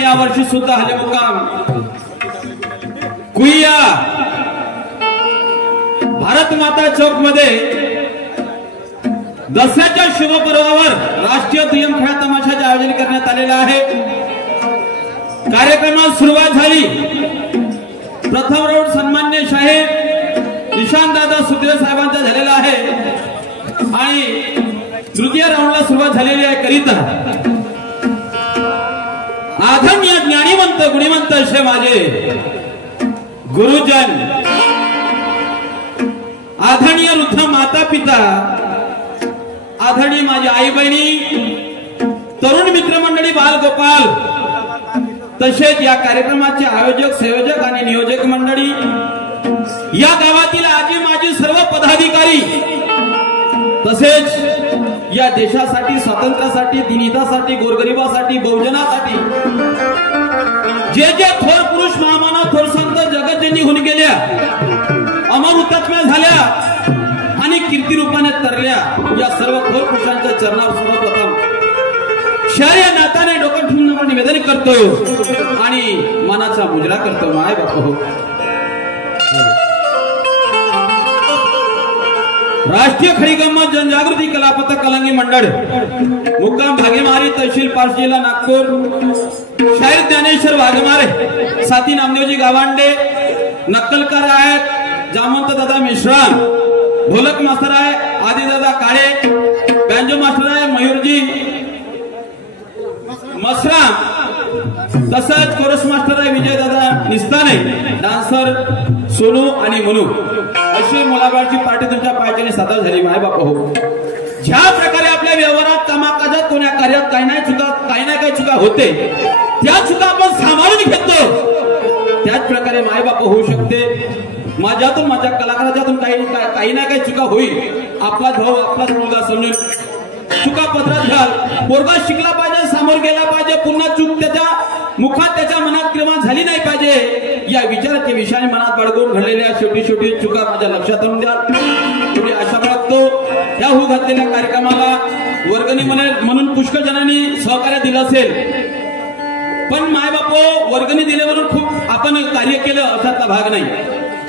यावर्षी सुद्धा हले मुक्काम कुइया भारत माता चौक मध्ये दसऱ्याच्या शुभ पर्वावर राष्ट्रीय दुय्यम खेळ तमाशाचे आयोजन करण्यात आलेले आहे। कार्यक्रमात सुरुवात झाली। प्रथम राऊंड सन्मान्य शाहीर निशांत दादा सुधीर साहेबांचा झालेला आहे आणि तृतीय राऊंडला सुरुवात झालेली आहे करिता आदरणीय ज्ञानीवंत गुणीवंत असे माझे गुरुजन, आदरणीय वृद्ध माता पिता, आदरणीय माझी आई बहिणी, तरुण मित्रमंडळी, बालगोपाल, तसेच या कार्यक्रमाचे आयोजक संयोजक आणि नियोजक मंडळी, या गावातील आजी माजी सर्व पदाधिकारी, तसेच या देशासाठी स्वातंत्र्यासाठी दिनहितासाठी गोरगरिबासाठी बहुजनासाठी जे जे थोर पुरुष महामानव थोर संत जगतजननी होऊन गेल्या, अमर हुतात्म्या झाल्या आणि कीर्ती रूपाने तरल्या, या सर्व थोर पुरुषांच्या चरणावर सर्वप्रथम शहर या नात्याने डोकं ठेवून निवेदन करतो आणि मनाचा मुजरा करतो। माय बापू, राष्ट्रीय खडी गंमत जनजागृती कलापथक कलंगी मंडळ मुक्काम भागेमारी तहसील पारशी जिल्हा नागपूर, शाहीर ज्ञानेश्वर वाघमारे, साथी नामदेवजी गावांडे, नक्कलकार आहेत जामवंत दादा मिश्रा, ढोलक मास्टर आहे आदि दादा काळे, बँजो मास्टर आहे मयूरजी मसरा, तसंच कोरस मास्टर आहे विजयदादा निस्ताने, डान्सर सोनू आणि मनू, अशी मुलाबाळची पार्टी तुमच्या पायाने सादर झाली. माय बाप हो, ज्या प्रकारे आपल्या व्यवहारात कामाकाजात कोण्या कार्यात काही ना काही चुका होते, त्या चुका आपण सांभाळून घेतो. त्याच प्रकारे माय बाप होऊ शकते. माझ्यातून माझ्या कलाकाराच्यातून काही ना काही चुका होईल. आपला भाऊ आपलाच मुलगा समजून चुका पदरात घाल. पोरगा शिकला पाहिजे, समोर गेला पाहिजे, पुन्हा चूक त्याच्या मुखात त्याच्या मनात निर्माण झाली नाही पाहिजे. या विचाराच्या विषयाने मनात बाळगून घडलेल्या शेवटी चुका माझ्या लक्षात आणून द्या. तुम्ही आशा बाळगतो त्या होऊ घातलेल्या कार्यक्रमाला वर्गणी म्हणून पुष्कळ जणांनी सहकार्य दिलं असेल, पण माय बापो वर्गणी दिले म्हणून खूप आपण कार्य केलं अशातला भाग नाही.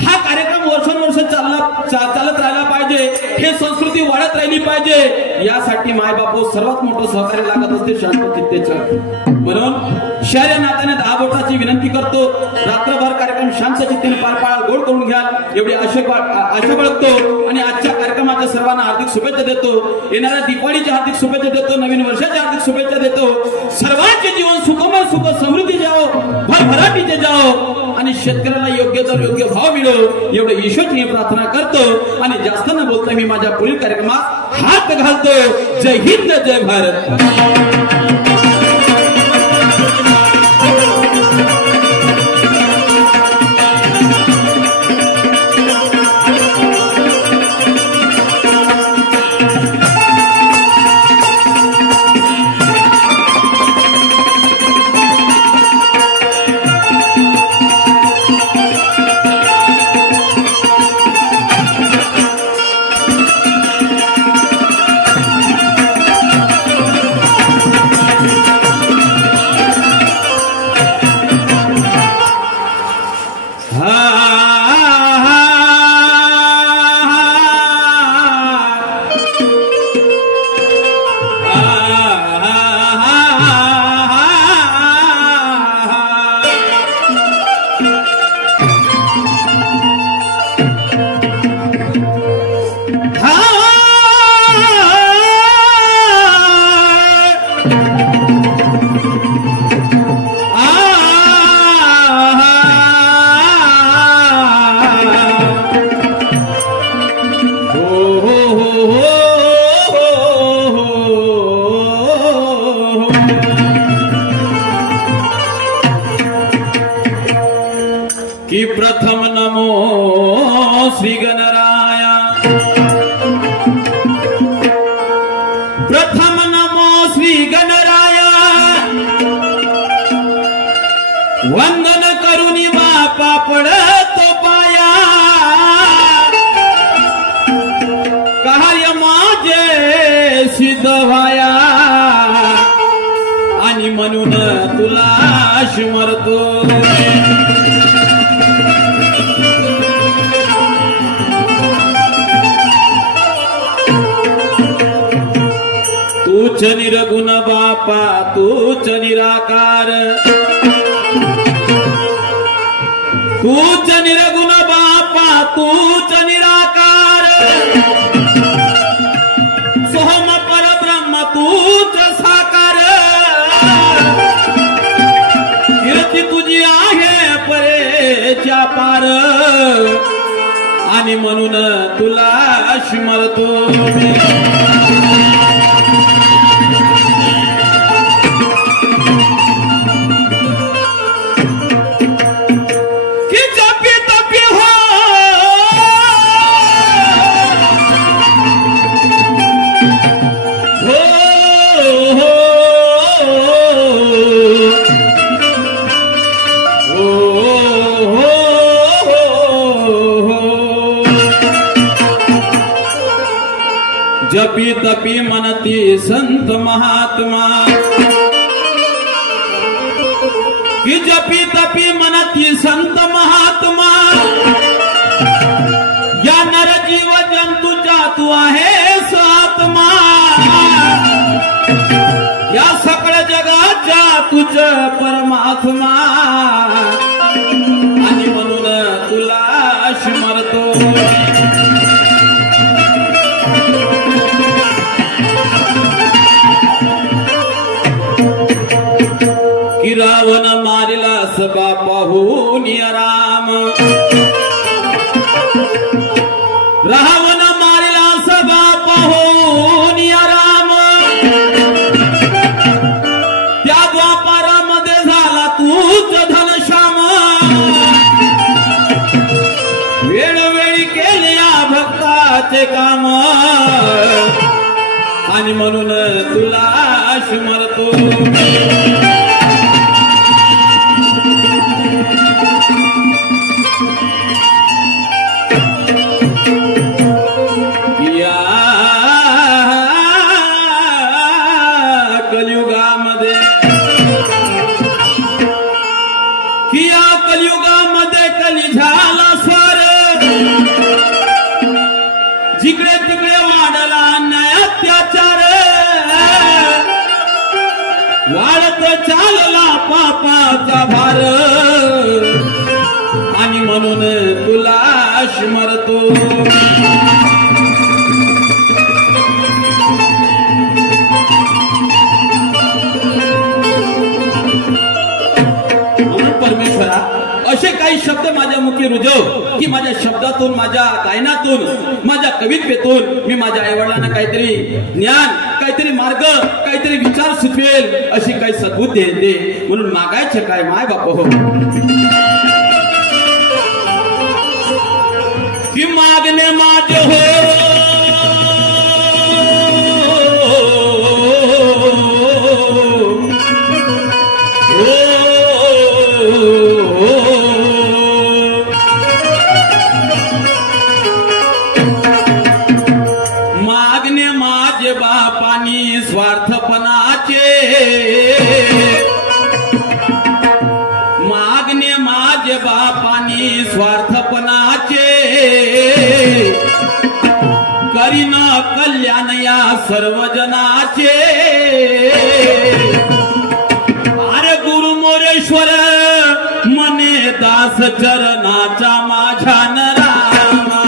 हा कार्यक्रम वर्षानुवर्ष चालत राहिला पाहिजे, हे संस्कृती वाढत राहिली पाहिजे. यासाठी माय बापू सर्वात मोठं सहकार्य लागत असते शांत चित्तेचं. म्हणून शहर नात्याने 10 बोटाची विनंती करतो. रात्रभर कार्यक्रम शांत चित्तेने पार पाडाल, गोड करून घ्याल एवढी आशा बाळगतो. आणि आजच्या कार्यक्रमाच्या सर्वांना हार्दिक शुभेच्छा देतो. येणाऱ्या दिवाळीच्या हार्दिक शुभेच्छा देतो. नवीन वर्षाच्या हार्दिक शुभेच्छा देतो. सर्वांचे जीवन सुखमय सुख समृद्धी जाओ, भरभराटीचे जाओ आणि शेतकऱ्याला योग्य दर योग्य भाव मिळो एवढं ईश्वरची प्रार्थना करतो. आणि जास्त न बोलता मी माझ्या पुढील कार्यक्रमात हात घालतो. जय हिंद, जय भारत. की प्रथम नमो श्री गणराया, प्रथम नमो श्री गणराया, वंदन करुणी बापा पडतो पाया, कार्य माझे सिद्ध व्हाया, आणि म्हणून तुला स्मरतो. तूच निर्गुण बापा तूच निराकार, तूच निर्गुण बापा तूच निराकार, सोहम परब्रह्म तूच साकार, कीर्ती तुझी आहे परेच्या पार, आणि म्हणून तुला स्मरतो. जपी तपी मनती संत महात्मा, कि जपी तपी मनती संत महात्मा, या नर जीव जंतूचा तू आहे स्वात्मा, या सकळ जगाच्या तुझ परमात्मा, आणि म्हणून तुला स्मरतो. कि रावण देवाचे काम आणि म्हणून तुला स्मरतो या कलियुगामध्ये कली झाला स्वर जिकडे तिकडे वाढला अन्याय अत्याचार वाढत चालला पापाचा भार आणि म्हणून तुला स्मरतो परमेश्वरा असे काही शब्द माझ्या मुखी रुजव की माझ्या शब्दातून माझ्या गायनातून माझ्या कवितेतून मी माझ्या आईवडिलांना काहीतरी ज्ञान काहीतरी मार्ग काहीतरी विचार सुचवेल अशी काही सद्बुद्धी येते म्हणून मागायचे काय माय बाप हो की मागणे माझे हो मागणे माझे बापानी स्वार्थपणाचे मागणे माझे बापानी स्वार्थपणाचे करीन कल्याण या सर्वजनाचे अरे गुरु मोरेश्वर मने दास चरणाचा माझ्या नरामा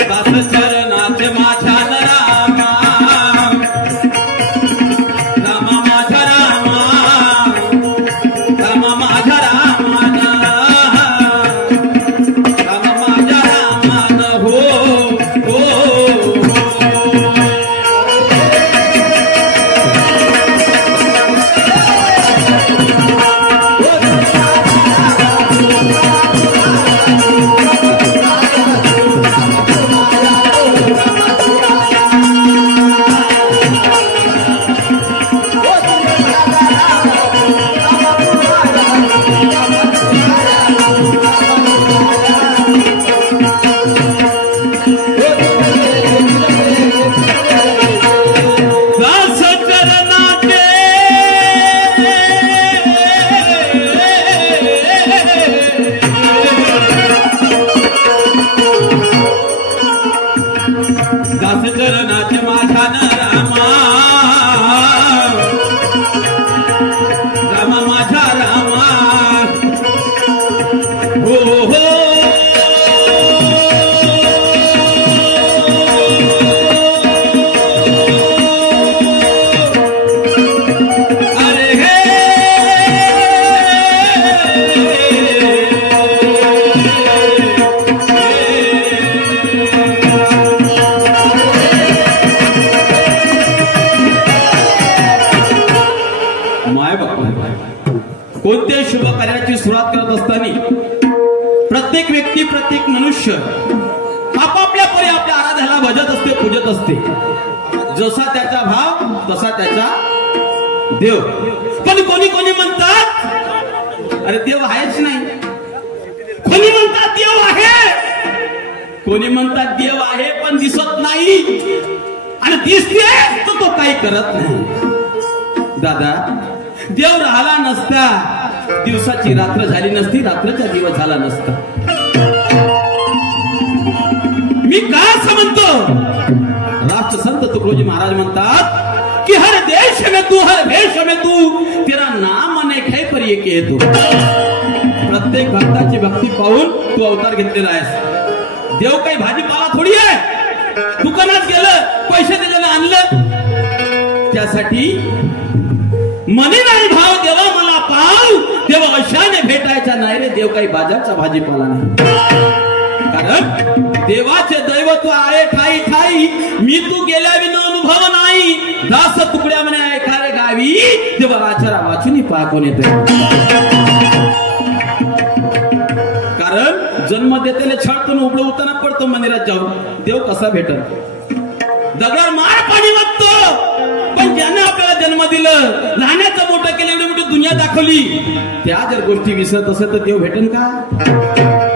दास चरणाचे माझ्या नरामा रामा माझ्या रामा रामा माझ्या रामा रामा माझ्या रामा हो कोणत्या शुभ कार्याची सुरुवात करत असताना प्रत्येक व्यक्ती प्रत्येक मनुष्य आपापल्या परी आपल्या आराध्याला भजत असते पूजत असते जसा त्याचा भाव तसा त्याचा देव पण कोणी कोणी म्हणतात अरे देव आहेच नाही कोणी म्हणतात देव आहे कोणी म्हणतात देव आहे पण दिसत नाही आणि दिसते तर तो काही करत नाही दादा देव राहिला नसता दिवसाची रात्र झाली नसती रात्रचा दिवस झाला नसता मी काय असं म्हणतो राष्ट्रसंत तुकडोजी महाराज म्हणतात कि हर देश में तू हर भेष में तू तेरा नाम अनेक है पर एक है तू प्रत्येक भक्ताची भक्ती पाहून तू अवतार घेतलेला आहेस देव काही भाजीपाला थोडी आहे दुकानात गेलं पैसे त्याच्यानं आणलं त्यासाठी मने नाही भाव देवा मला पाव देवा अशाने भेटायचा नाही रे देव काही बाजारचा भाजीपाला नाही कारण देवाचे दैवत्व आहे ठाई ठाई मी तू गेल्या विना अनुभव नाही दास तुकड्या म्हणे एखाद्या गावी बाई तेव्हा राजा वाचून पाकून येते. कारण जन्म देतेले छळतून उभं होताना पडतो मंदिरात जाऊन देव कसा भेटत. दगड मार पाणी वागतो पण ज्याने आपल्याला जन्म दिलं लहानाचं मोठं केलं एवढी मोठी दुनिया दाखवली त्या जर गोष्टी विसरत असेल तर देव भेटेल का.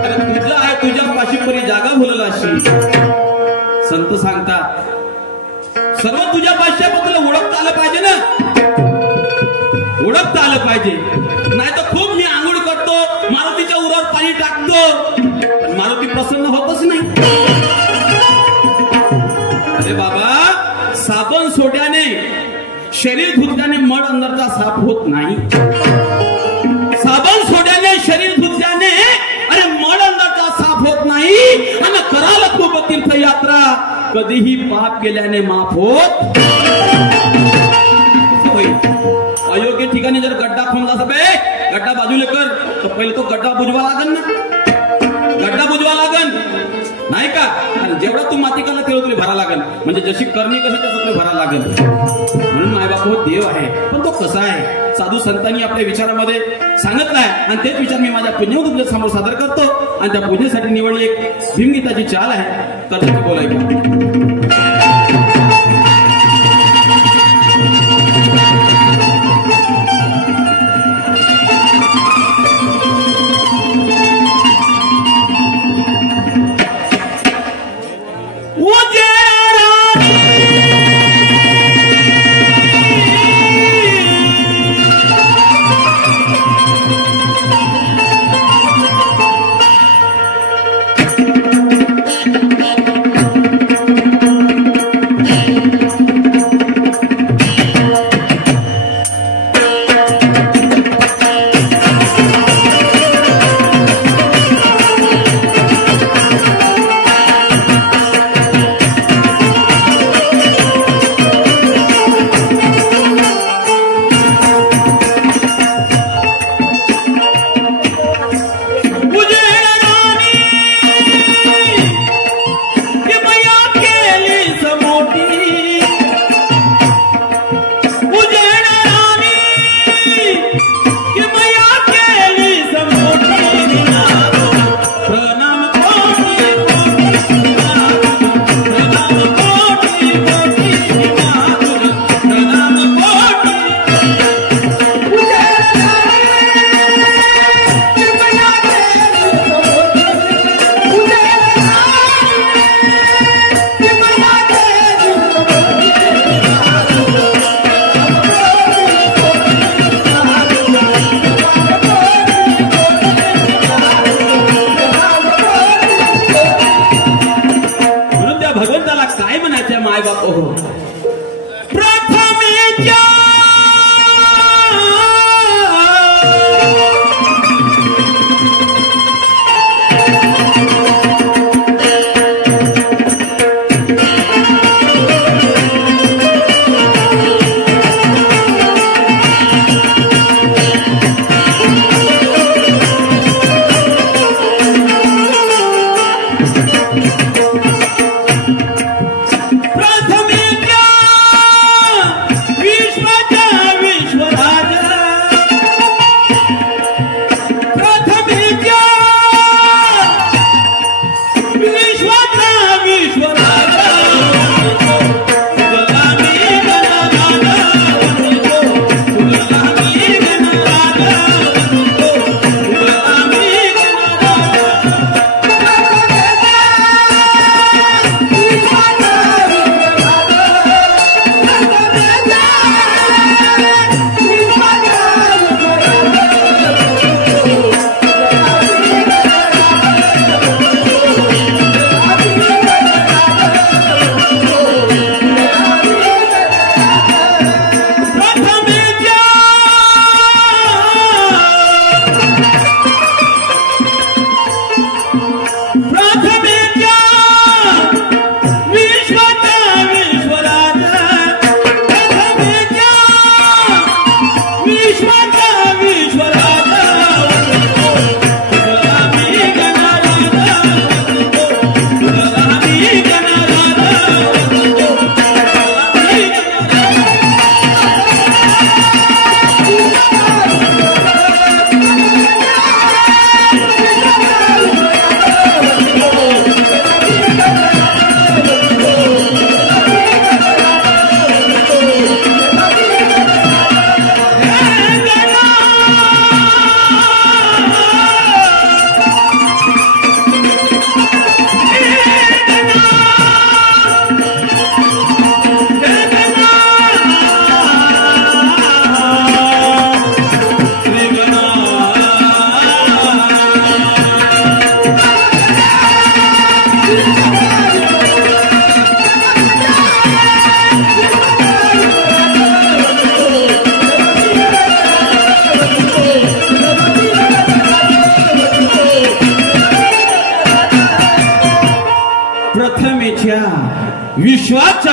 अरे तुझं आहे तुझ्या पाशी परी जागा बोलला अशी संत सांगतात. सर्व तुझ्या पाश्याबद्दल ओळखता आलं पाहिजे ना. ओळखता आलं पाहिजे. नाही तर खूप मी आंघोळ करतो मारुतीच्या उरावर पाणी टाकतो मारुती प्रसन्न होतच नाही. अरे बाबा साबण सोड्याने शरीर धुतल्याने मड अंदरचा साफ होत नाही. साबण सोड्याने शरीर धुतल्याने अरे मड अंदरचा साफ होत नाही. आणि कराल खूप तीर्थयात्रा कधीही पाप केल्याने माफ होत. अयोग्य ठिकाणी जर गड्डा खोदला असं गड्डा बाजूला कर तर पहिले तो गड्डा बुजवा लागन ना. गड्डा बुजवा लागन नाही का. आणि जेवढा तू माती करला तेवढं तुला भरा लागेल. म्हणजे जशी करणी कसं तसं तुला भरा लागेल. म्हणून मायबाप हो देव आहे पण तो कसा आहे साधू संतांनी आपल्या विचारामध्ये सांगितलं आहे. आणि तेच विचार मी माझ्या पुण्य तुमच्या समोर सादर करतो. आणि त्या पुण्यासाठी निवडली एक भीमगीताची चाल आहे तर त्याची बोलायचं.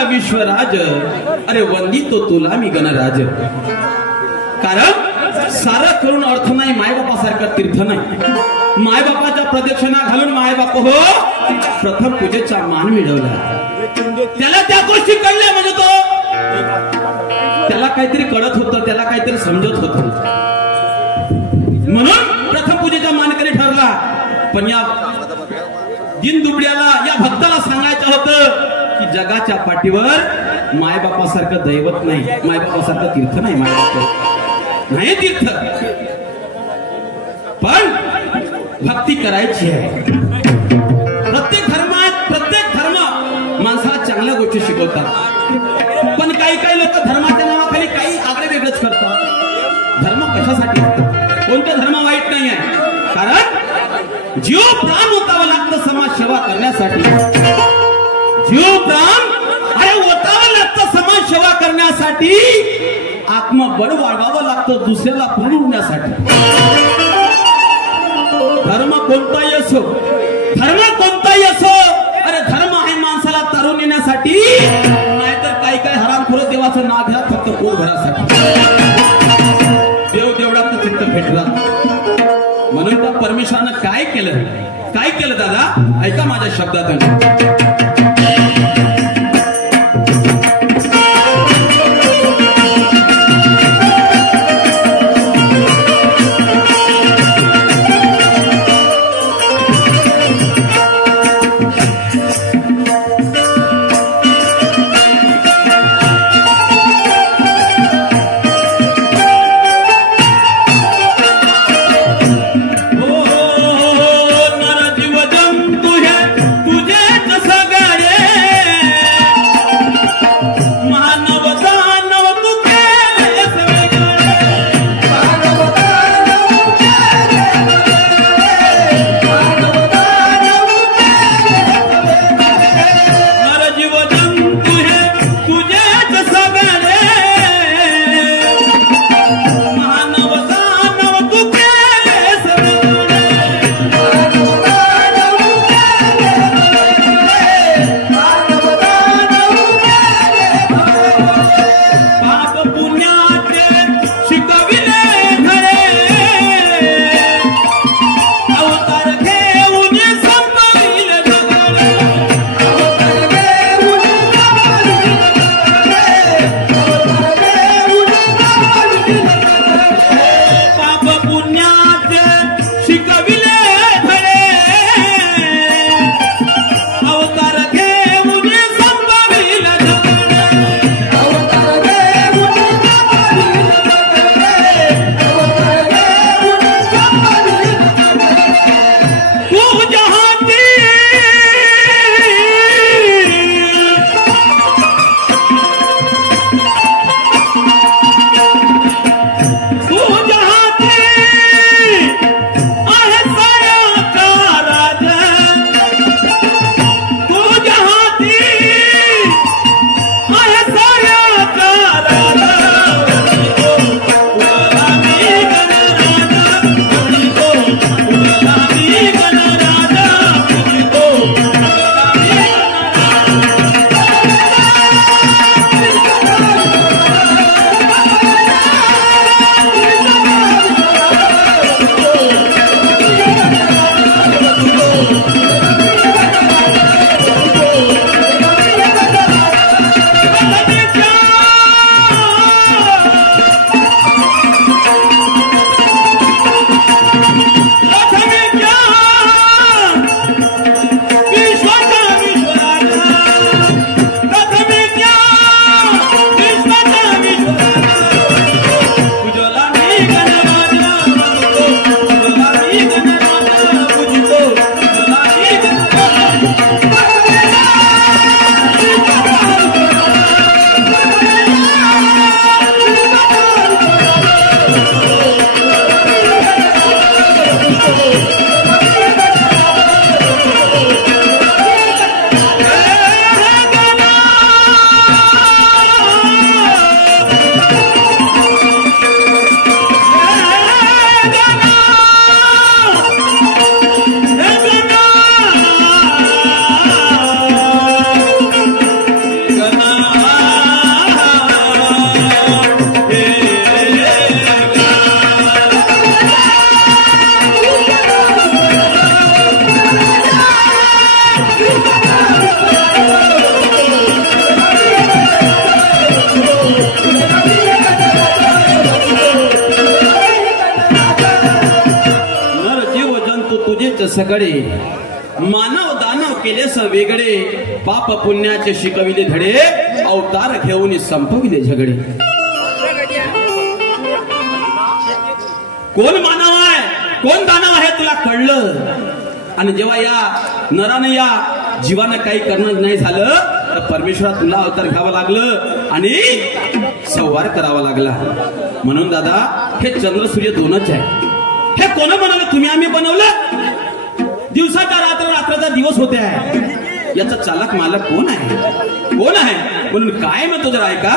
विश्वराज, अरे वंदितो तुला मी गणराज. कारण सारं करून अर्थ नाही, मायबापासारखं तीर्थ नाही. मायबापाच्या प्रदक्षिणा घालून मायबाप हो प्रथम पूजेचा मान मिळवला. त्याला त्या गोष्टी कळल्या म्हणजे तो त्याला काहीतरी कळत होतं, त्याला काहीतरी समजत होतं, म्हणून प्रथम पूजेचा मानकरी ठरला. पण या दिनदुबळ्याला, या भक्ताला सांगायचं होतं की जगाच्या पाठीवर मायबापासारखं दैवत नाही, मायबापासारखं तीर्थ नाही, मायबाप नाही तीर्थ. पण भक्ती करायची आहे. प्रत्येक धर्म माणसाला चांगल्या गोष्टी शिकवतात. पण काही काही लोक धर्माच्या नावाखाली काही आगळे वेगळंच करतात. धर्म कशासाठी असतात? कोणता धर्म वाईट नाही आहे, कारण जीव प्राण ओतावं लागतं समाज सेवा करण्यासाठी. जीव प्राण अरे ओतावं लागतं समाज सेवा करण्यासाठी. आत्मबळ वाढवावं लागतं दुसऱ्याला पुरवण्यासाठी. धर्म कोणताही असो, धर्म कोणताही असो, अरे धर्म आहे माणसाला तारून येण्यासाठी, नाहीतर काही काही हरामखोर देवाचं नाव घ्या फक्त पोट भरासाठी. देव देवळात चित्त भेटला. म्हणून त्या परमेश्वरानं काय केलं दादा, ऐका माझ्या शब्दातून. दोन्हीच सगळे मानव दानव केलेस वेगळे पाप पुण्याचे शिकविले धडे अवतार घेऊन संपविले झगडे. कोण मानव आहे कोण दानव आहे तुला कळलं. आणि जेव्हा या नरानं या जीवानं काही करणं नाही झालं तर परमेश्वरा तुला अवतार घ्यावं लागलं आणि संवार करावा लागला. म्हणून दादा हे चंद्र सूर्य दोनच आहे. हे कोण बनवलं तुम्ही आम्ही बनवलं. दिवसाचा रात्र रात्राचा दिवस होते आहे. याचा चालक मालक कोण आहे कोण आहे. म्हणून काय म्हणतो जरा ऐका.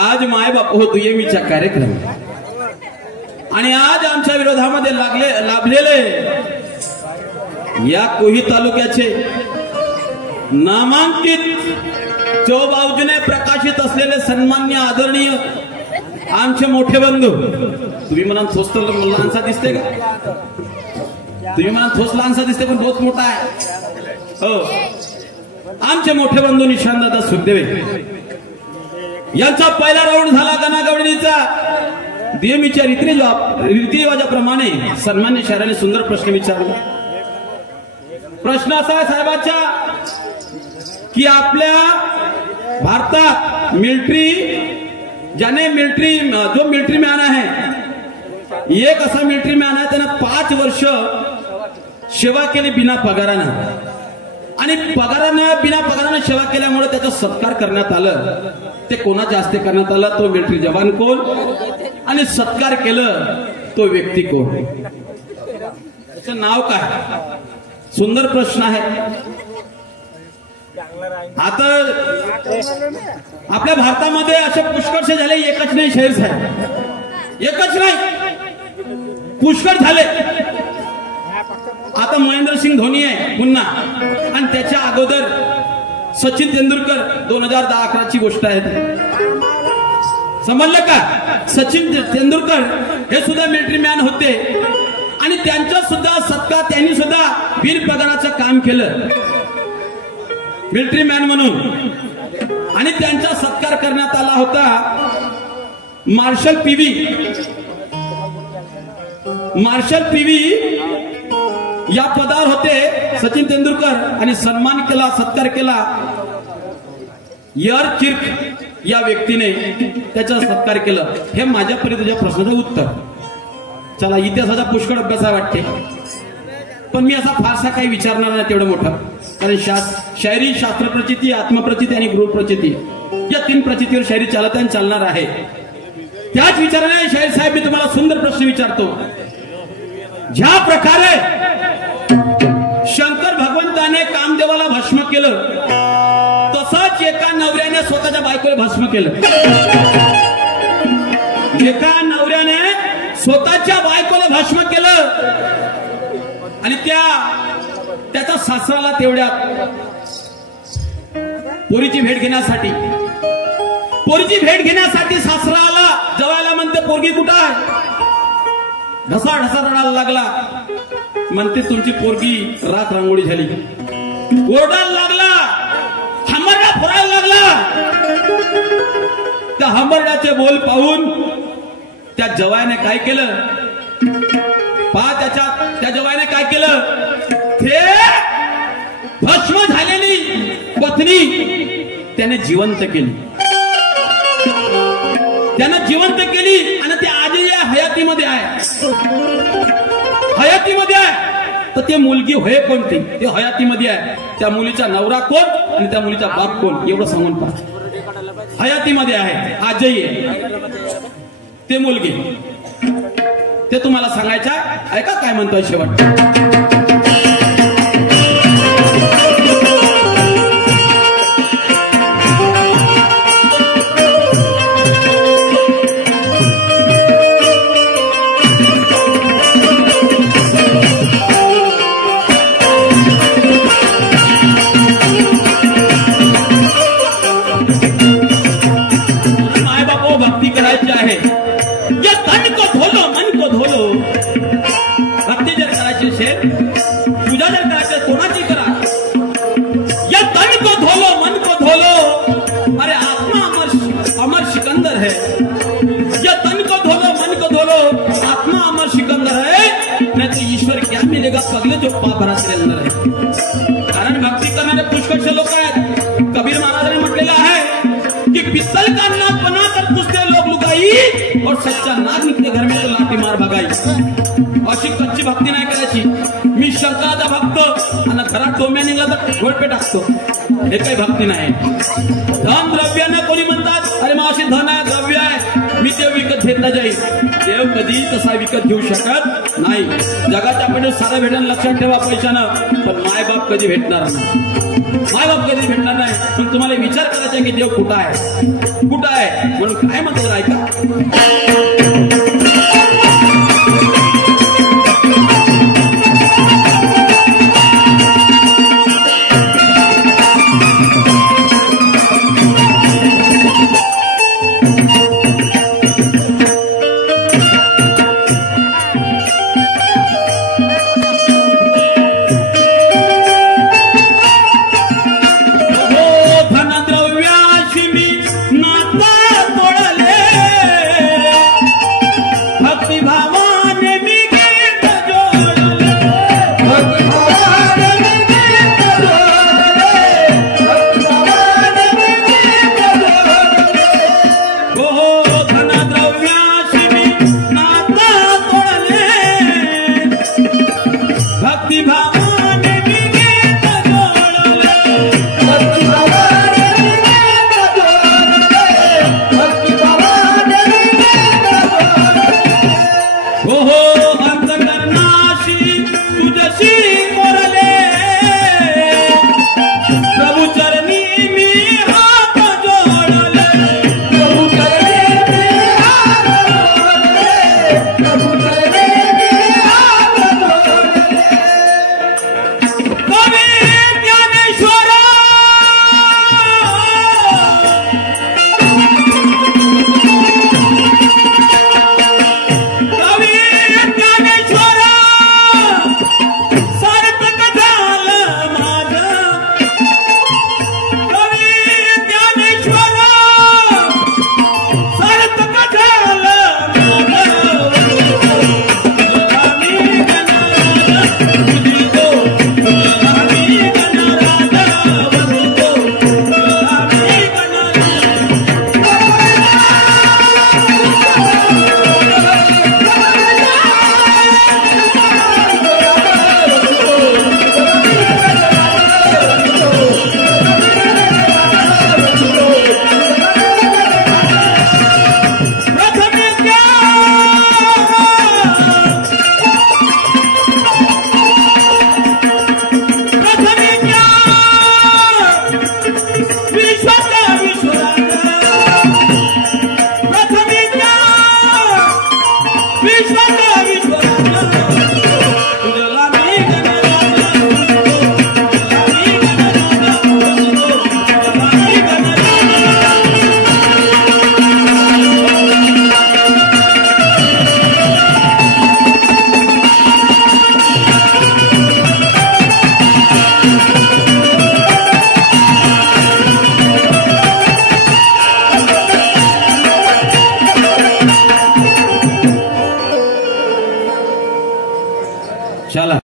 आज माय बाप हो दुयेमीचा कार्यक्रम आणि आज आमच्या विरोधामध्ये लाभलेले या कोही तालुक्याचे नामांकित चौबाजूने प्रकाशित असलेले सन्मान्य आदरणीय आमचे मोठे बंधू. तुम्ही मला थोस लहानसा दिसते का? तुम्ही मला थोस लहानसा दिसते पण बहुत मोठा आहे. हो, आमचे मोठे बंधू निशांतदादा सुखदेवे यांचा पहिला राऊंड झाला गणागवडीचा. नियमीच्या रीतिरिवाजाप्रमाणे सन्मान्य शहराने सुंदर प्रश्न विचारला. प्रश्न असा आहे साहेबांच्या की आपल्या भारतात जो मिलिटरी मॅन आहे, एक असा मिलिटरी मॅन आहे त्यानं 5 वर्ष सेवा केली बिना पगारानं, आणि बिना पगारानं सेवा केल्यामुळे त्याचा सत्कार करण्यात आलं. ते कोणाच्या हस्ते करण्यात आलं? तो मिलिटरी जवान कोण आणि सत्कार केलं तो व्यक्ती कोण? त्याचं नाव काय? सुंदर प्रश्न आहे. आता आपल्या भारतामध्ये असे पुष्कळसे झाले, एकच नाही शहर साहेब, एकच नाही, पुष्कळ झाले. आता महेंद्रसिंग धोनी आहे पुन्हा, आणि त्याच्या अगोदर सचिन तेंडुलकर 2010-11ची गोष्ट आहे. समजलं का? सचिन तेंडुलकर हे सुद्धा मिलिटरी मॅन होते, आणि त्यांचा सुद्धा सत्कार, त्यांनी सुद्धा बिनपगाराचं काम केलं मिलिटरी मॅन म्हणून, आणि त्यांचा सत्कार करण्यात आला होता. मार्शल पीव्ही या पदावर होते सचिन तेंडुलकर, आणि सन्मान केला, सत्कार केला यार चिर्क या व्यक्तीने, त्याचा सत्कार केलं. हे माझ्यापर्यंतच्या प्रश्नाचं उत्तर. चला, इतिहासाचा पुष्कळ अभ्यास वाटते, पण मी असा फारसा काही विचारणार नाही तेवढं मोठं, कारण शायरी, शास्त्र प्रचिती, आत्मप्रचिती आणि गृहप्रचिती या 3 प्रचितीवर शायरी चालत आणि चालणार आहे. त्याच विचाराने शाहीर साहेब मी तुम्हाला सुंदर प्रश्न विचारतो. ज्या प्रकारे शंकर भगवंताने कामदेवाला भस्म केलं, तसंच एका नवऱ्याने स्वतःच्या बायकोला भस्म केलं. एका नवऱ्याने स्वतःच्या बायकोला भस्म केलं, आणि त्याचा सासराला तेवढ्या पोरीची भेट घेण्यासाठी सासराला जवायला म्हणते, पोरगी कुठं आहे? ढसा रडायला लागला. म्हणते, तुमची पोरगी राख रांगोळी झाली. ओरडायला लागला, हंबरडा फोडायला लागला. त्या हंबरड्याचे बोल पाहून त्या जवायाने काय केलं? त्या जवायाने काय केलं? ते भस्म झालेली पत्नी त्याने जिवंत केली. आणि ते आजही हयातीमध्ये आहे. तर ते मुलगी होय कोणती? ते हयातीमध्ये आहे. त्या मुलीचा नवरा कोण आणि त्या मुलीचा बाप कोण एवढं सांगून पहा. हयातीमध्ये आहे, आजही आहे ते मुलगी. ते तुम्हाला सांगायचं आहे. ऐका काय म्हणतोय शेवट. पगले जो पापराचे अंदर आहे. कारण भक्ती करणारे पुष्कळशे लोक आहेत. कबीर महाराजांनी म्हटलेलं आहे की पित्तल का नाक बना कर पुसते लोग लुगाई, और सच्चा नाक निकले घर में तो लाठी मार भगाई. अशी कच्ची भक्ती नाही करायची. मी शंकराचा भक्त आणि घरात टोम्या निघला तर घोडपे टाकतो, हे काही भक्ती नाही. धन द्रव्यानं कोणी म्हणतात, अरे मावशी धन आहे, द्रव्य आहे, मी ते विकत घेतला जाईल. देव कधी तसा विकत घेऊ शकत नाही. जगाच्या आपण सारं भेटणं लक्षात ठेवा पैशानं, पण मायबाप कधी भेटणार नाही. पण तुम्हाला विचार करायचा की देव कुठं आहे म्हणून काय म्हणतो ऐका. हो अंतकरणाशी तुझशी मोरले प्रभु चरणी मी हात जोडले प्रभु चरणी मी हात जोडले प्रभु चरणी मी हात जोडले कवी ज्ञानेश्वर चला